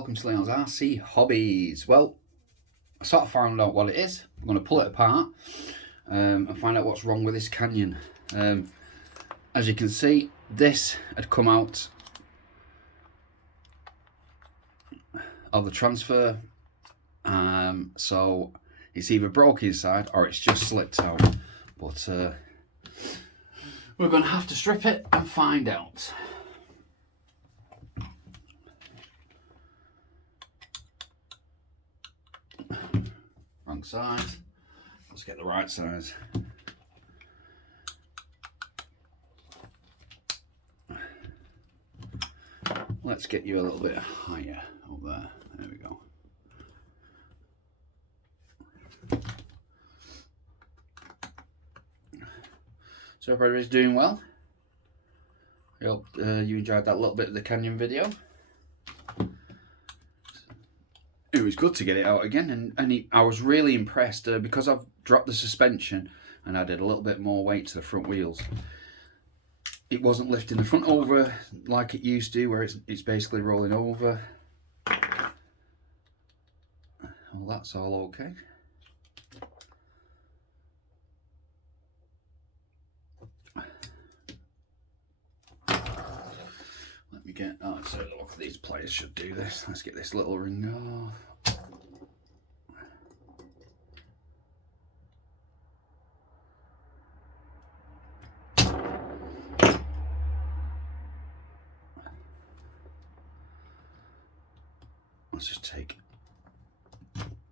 welcome to Leon's RC Hobbies. Well, I sort of found out what it is. I'm going to pull it apart and find out what's wrong with this canyon. As you can see, this had come out of the transfer, so it's either broke inside or it's just slipped out, but we're going to have to strip it and find out. Wrong size. Let's get the right size. Let's get you a little bit higher up there. There we go. So everybody's doing well. I hope you enjoyed that little bit of the canyon video. It was good to get it out again, and I was really impressed because I've dropped the suspension and added a little bit more weight to the front wheels. It wasn't lifting the front over like it used to, where it's basically rolling over. Well, that's all okay. Let me get, oh, so look, these pliers should do this. Let's get this little ring off. Let's just take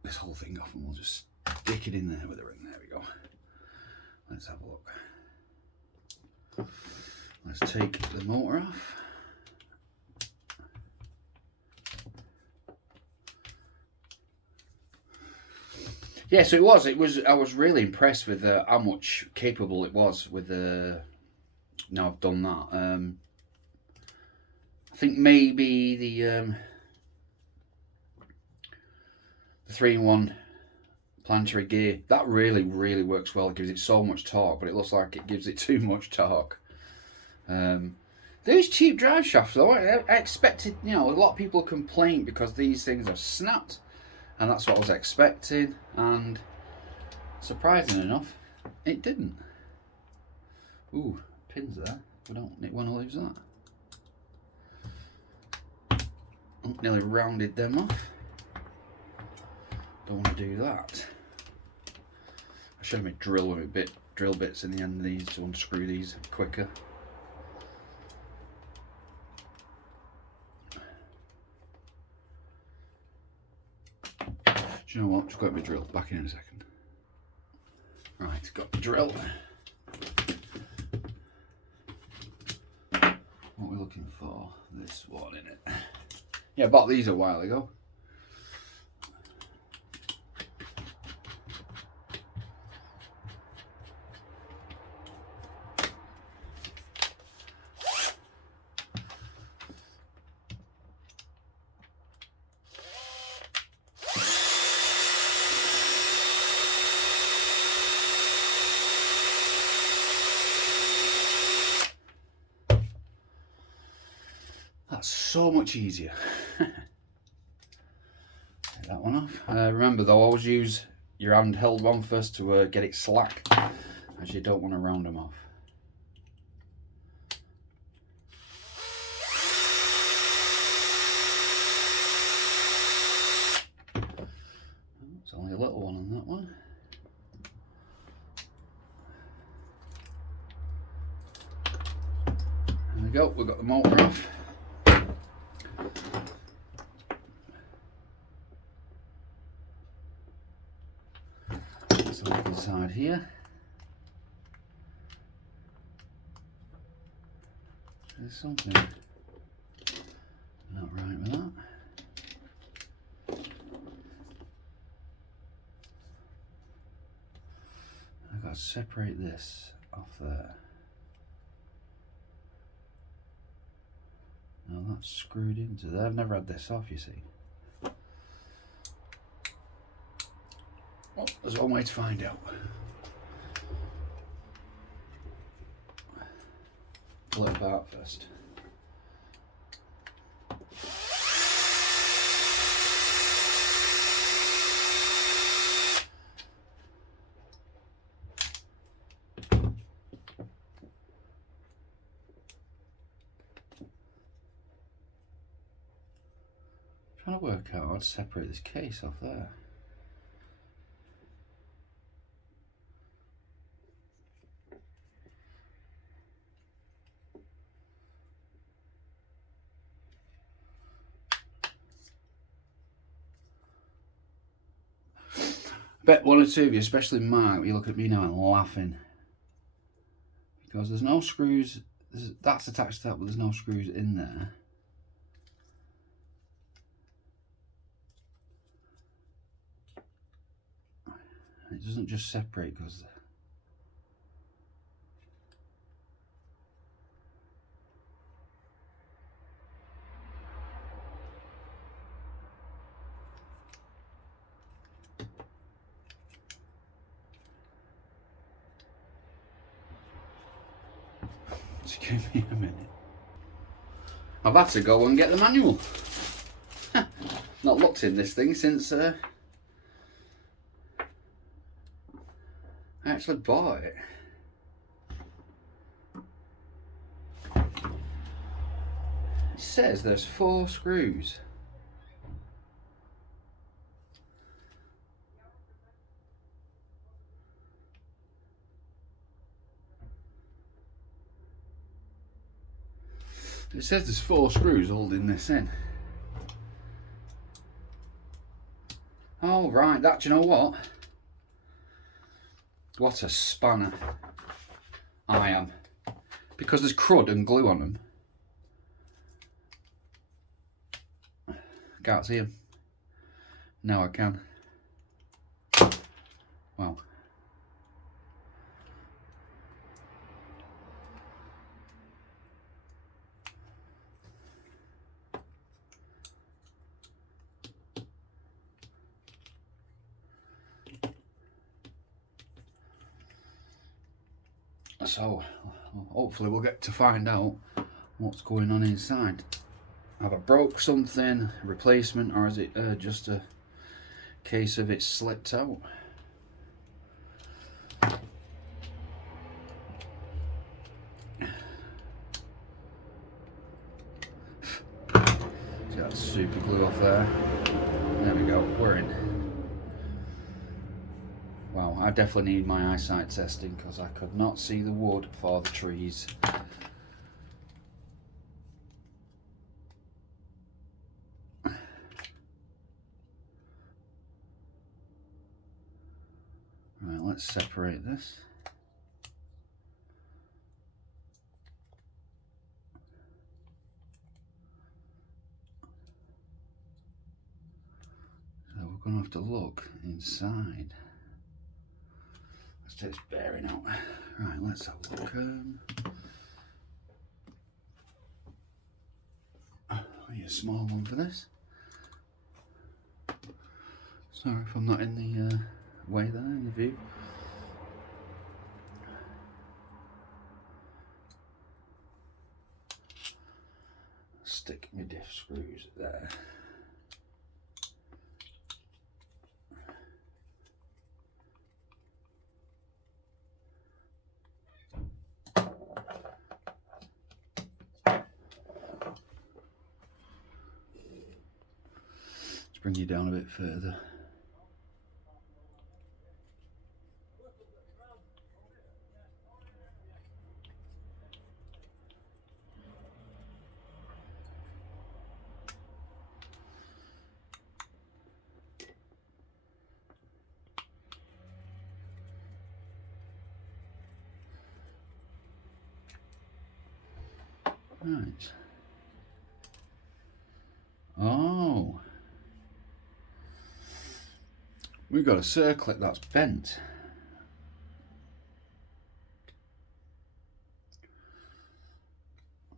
this whole thing off and we'll just stick it in there with a ring. There we go. Let's have a look. Let's take the motor off. Yeah, so I was really impressed with how much capable it was with now I've done that. I think maybe the 3-in-1 planetary gear, that really works well. It gives it so much torque, but it looks like it gives it too much torque. These cheap drive shafts though, I expected, you know, a lot of people complain because these things have snapped, and that's what I was expecting, and surprising enough, it didn't. Ooh, pins there, we don't want to lose that. Oh, nearly rounded them off. Don't want to do that. I should have made drill bits in the end of these to unscrew these quicker. Do you know what? Just got my drill. Back in a second. Right, got the drill. What we're looking for? This one in it. Yeah, I bought these a while ago. That's so much easier. Take that one off. Remember though, always use your handheld one first to get it slack, as you don't want to round them off. It's only a little one on that one. There we go, we've got the motor off. Let's look inside here. There's something not right with that. I've got to separate this off there. Now that's screwed into there. I've never had this off, you see. Well, there's one way to find out. Pull it apart first. Trying to work out how to separate this case off there. I bet one or two of you, especially Mark, you look at me now and laughing. Because there's no screws, that's attached to that, but there's no screws in there. It doesn't just separate because just give me a minute. I've had to go and get the manual. Not looked in this thing since I actually bought it. It says there's 4 screws. It says there's 4 screws holding this in. Oh right, that, do you know what? What a spanner I am. Because there's crud and glue on them. Can't see them. Now I can. Wow. So, hopefully we'll get to find out what's going on inside. Have I broke something, a replacement, or is it just a case of it slipped out? See that super glue off there? There we go, we're in. Wow, I definitely need my eyesight testing because I could not see the wood for the trees. Right, let's separate this. So we're going to have to look inside. Let's take this bearing out. Right, let's have a look. I need a small one for this. Sorry if I'm not in the way there, in the view. Stick my diff screws there. Let's bring you down a bit further. Right. Oh. We've got a circlip that's bent.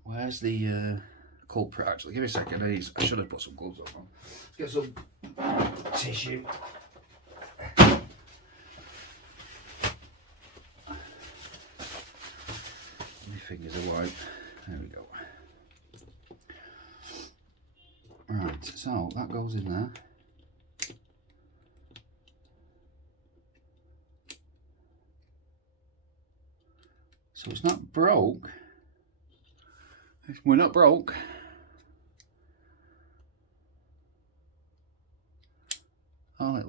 Where's the culprit? Actually, give me a second. I should have put some gloves on. Let's get some tissue. My fingers are white. There we go. Right, so that goes in there. So it's not broke. We're not broke.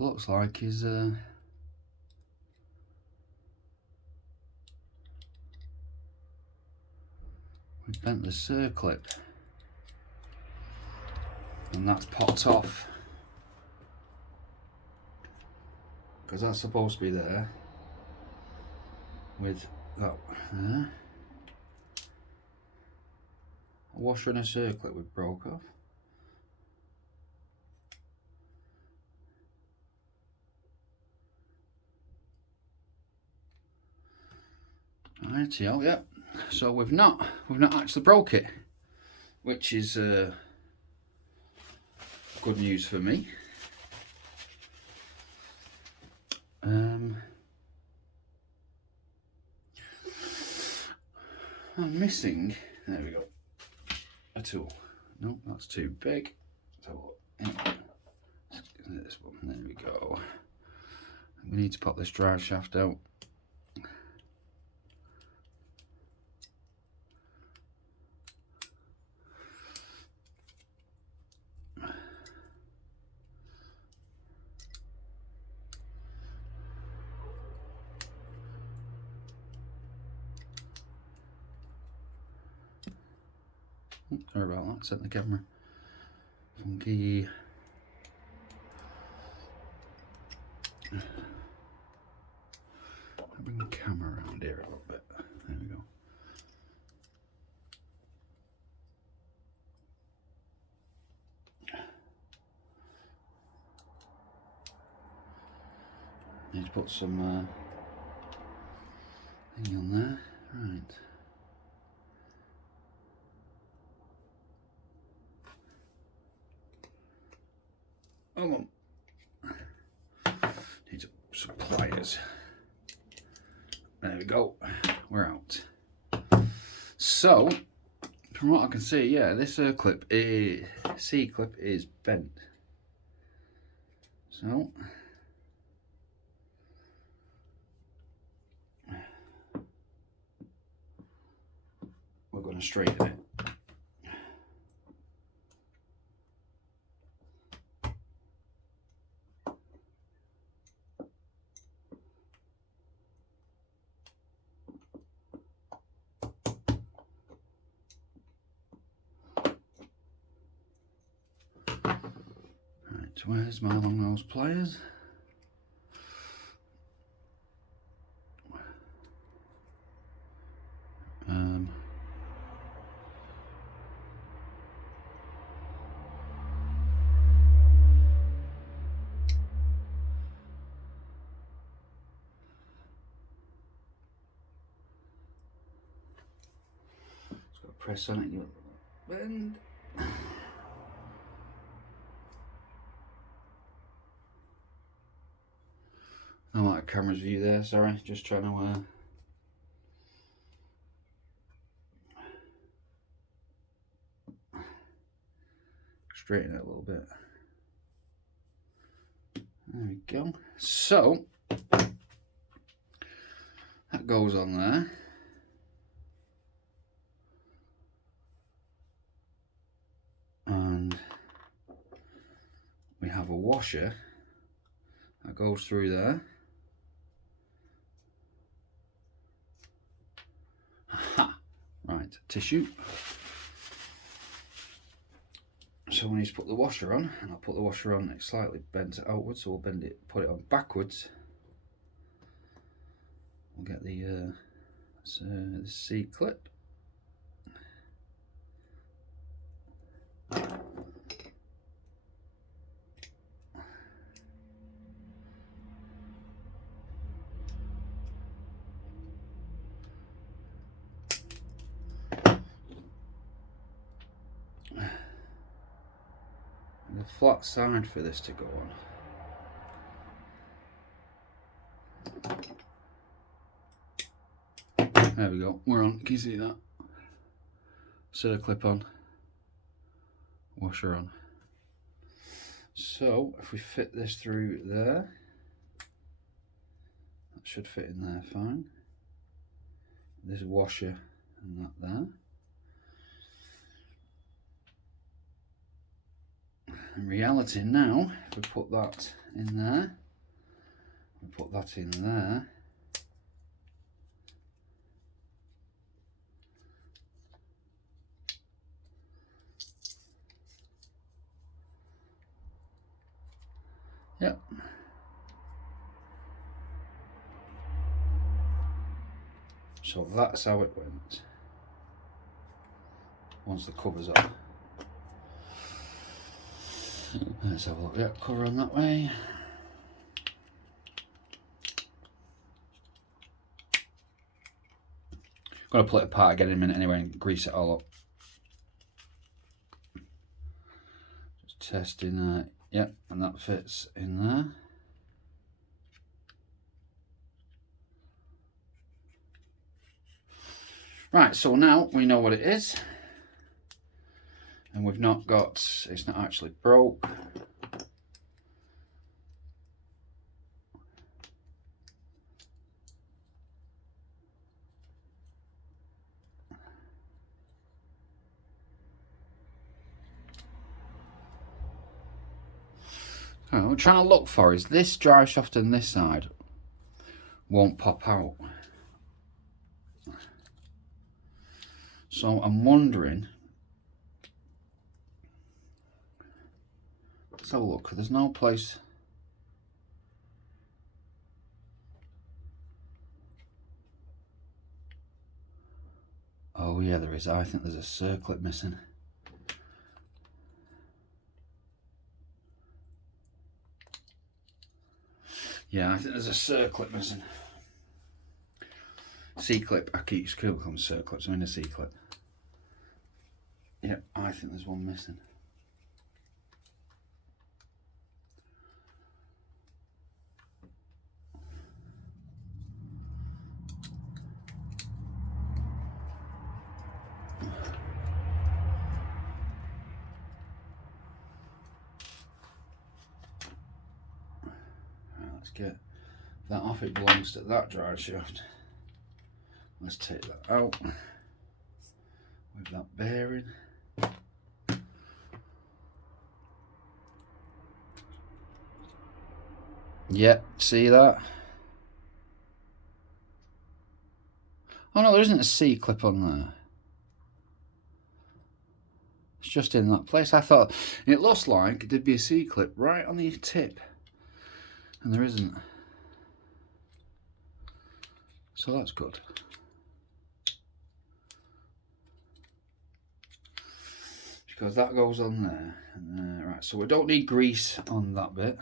looks like is we bent the circlip, and that's popped off, because that's supposed to be there with that there. A washer and a circlip we broke off. Rightio, yep. So we've not actually broke it, which is good news for me. I'm missing, there we go, a tool. No, that's too big. So this one, there we go. We need to pop this drive shaft out. Sorry about that, set the camera funky. I'll bring the camera around here a little bit. There we go. Need to put some thing on there, right. Come on. Need some pliers. There we go. We're out. So, from what I can see, yeah, this C-clip is bent. So, we're going to straighten it. Where's my long nose pliers? Just got to press on it, you bend. I don't like camera's view there, sorry, just trying to straighten it a little bit. There we go. So, that goes on there. And we have a washer that goes through there. Aha! Right, tissue. So we need to put the washer on, and I'll put the washer on, it's slightly bent outwards, so we'll bend it, put it on backwards. We'll get the C-clip. The flat side for this to go on. There we go, we're on, can you see that? Circlip on, washer on. So if we fit this through there, that should fit in there fine. This washer and that there. In reality now, if we put that in there, we put that in there, yep. So that's how it went. Once the cover's on. Let's have a look. Yep, cover on that way. Gonna pull it apart again in a minute anyway and grease it all up. Just testing that. Yep, and that fits in there. Right, so now we know what it is. And we've not got, it's not actually broke. What I'm trying to look for is this drive shaft on this side won't pop out. So I'm wondering, let's have a look, there's no place. Oh yeah, there is. I think there's a circlip missing. Yeah, I think there's a circlip missing. C-clip, I keep calling circlips, I'm in a C-clip. Yep, I think there's one missing. Let's get that off. It belongs to that drive shaft. Let's take that out with that bearing. Yep, see that? Oh no, there isn't a C-clip on there. It's just in that place. I thought it looks like there'd be a C-clip right on the tip, and there isn't. So that's good. Because that goes on there, and there. Right, so we don't need grease on that bit.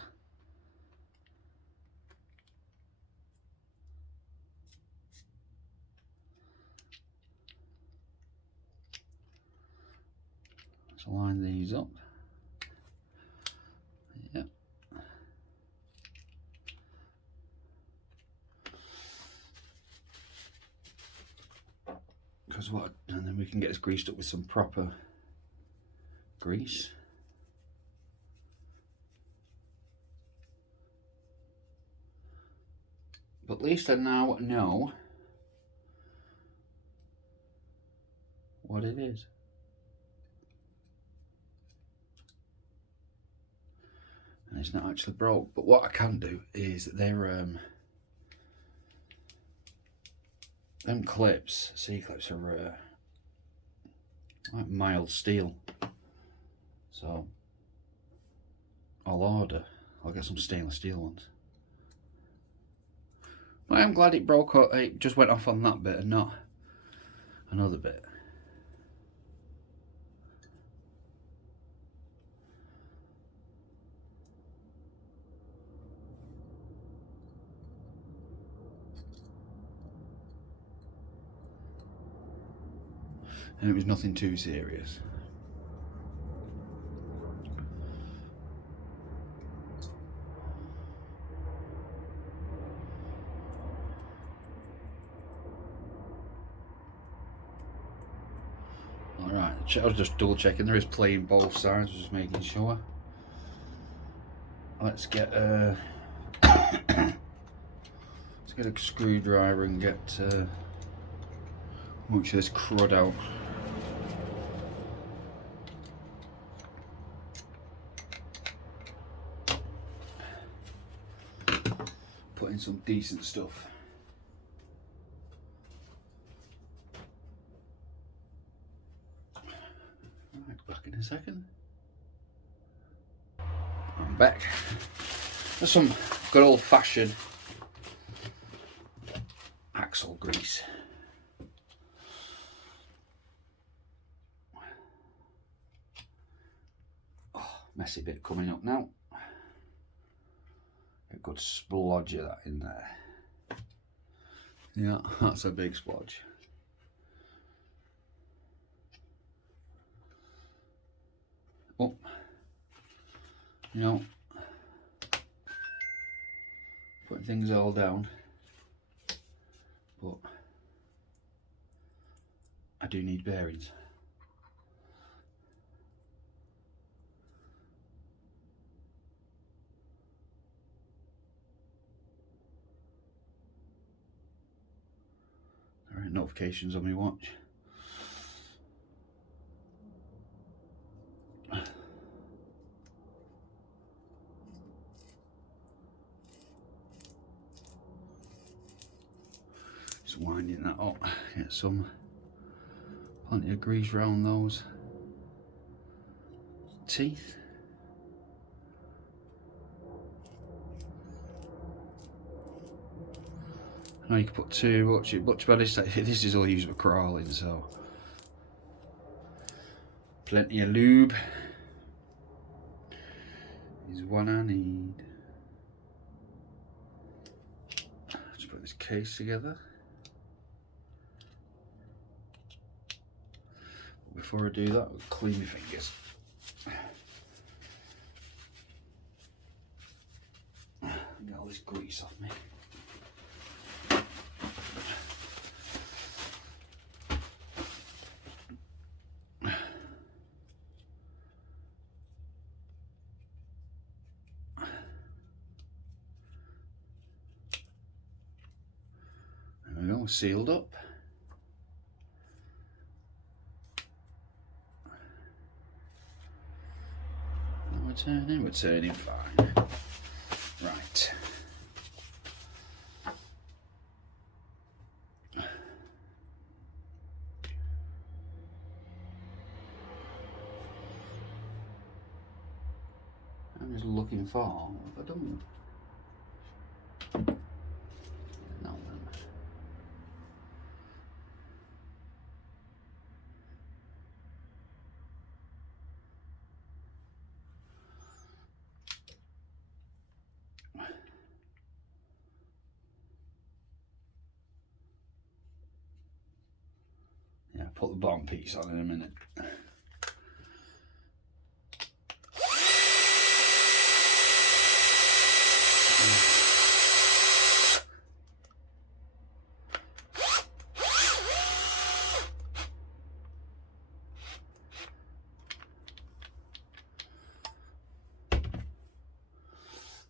Let's line these up. Yep. Because what, and then we can get this greased up with some proper grease. But at least I now know what it is. And it's not actually broke, but what I can do is they're them clips, C-clips are like mild steel. So I'll get some stainless steel ones. But I'm glad it broke out, it just went off on that bit and not another bit. And it was nothing too serious. Alright, I was just double checking, there is play in both sides, just making sure. Let's get a screwdriver and get much of this crud out. put in some decent stuff. Right, back in a second. I'm back. There's some good old fashioned axle grease. Oh, messy bit coming up now. A good splodge of that in there. Yeah, that's a big splodge. Oh, you know, putting things all down, but I do need bearings. There are notifications on my watch. Just winding that up, get plenty of grease around those teeth. I know you can put too much, but this is all used for crawling, so plenty of lube is what I need. Just put this case together. But before I do that, I'll clean my fingers. Get all this grease off me. There we go, sealed up. And we're turning fine. Right. I'm just looking for, what have I done? No, then. Yeah, put the bottom piece on in a minute.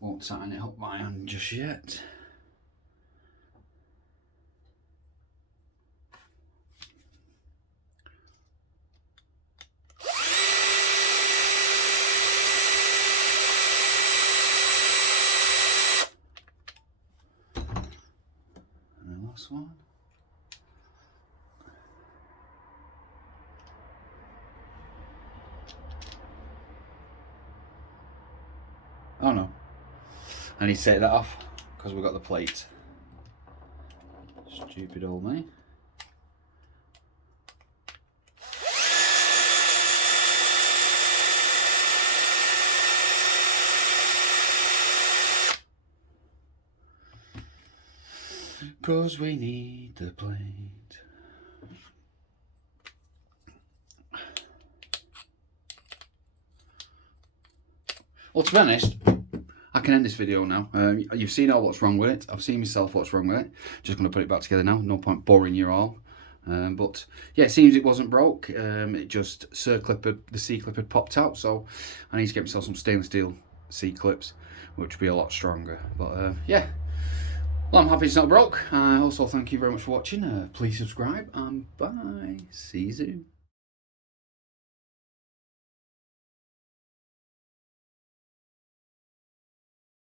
Won't tighten it up my hand just yet. And the last one. Oh no. I need to take that off because we've got the plate. Stupid old me. Cause we need the plate. Well, to be honest, I can end this video now. You've seen all what's wrong with it. I've seen myself what's wrong with it. Just going to put it back together now. No point boring you all. But yeah, it seems it wasn't broke. It just the C-clip had popped out. So I need to get myself some stainless steel C-clips, which will be a lot stronger. But yeah, well, I'm happy it's not broke. Also, thank you very much for watching. Please subscribe and bye. See you soon.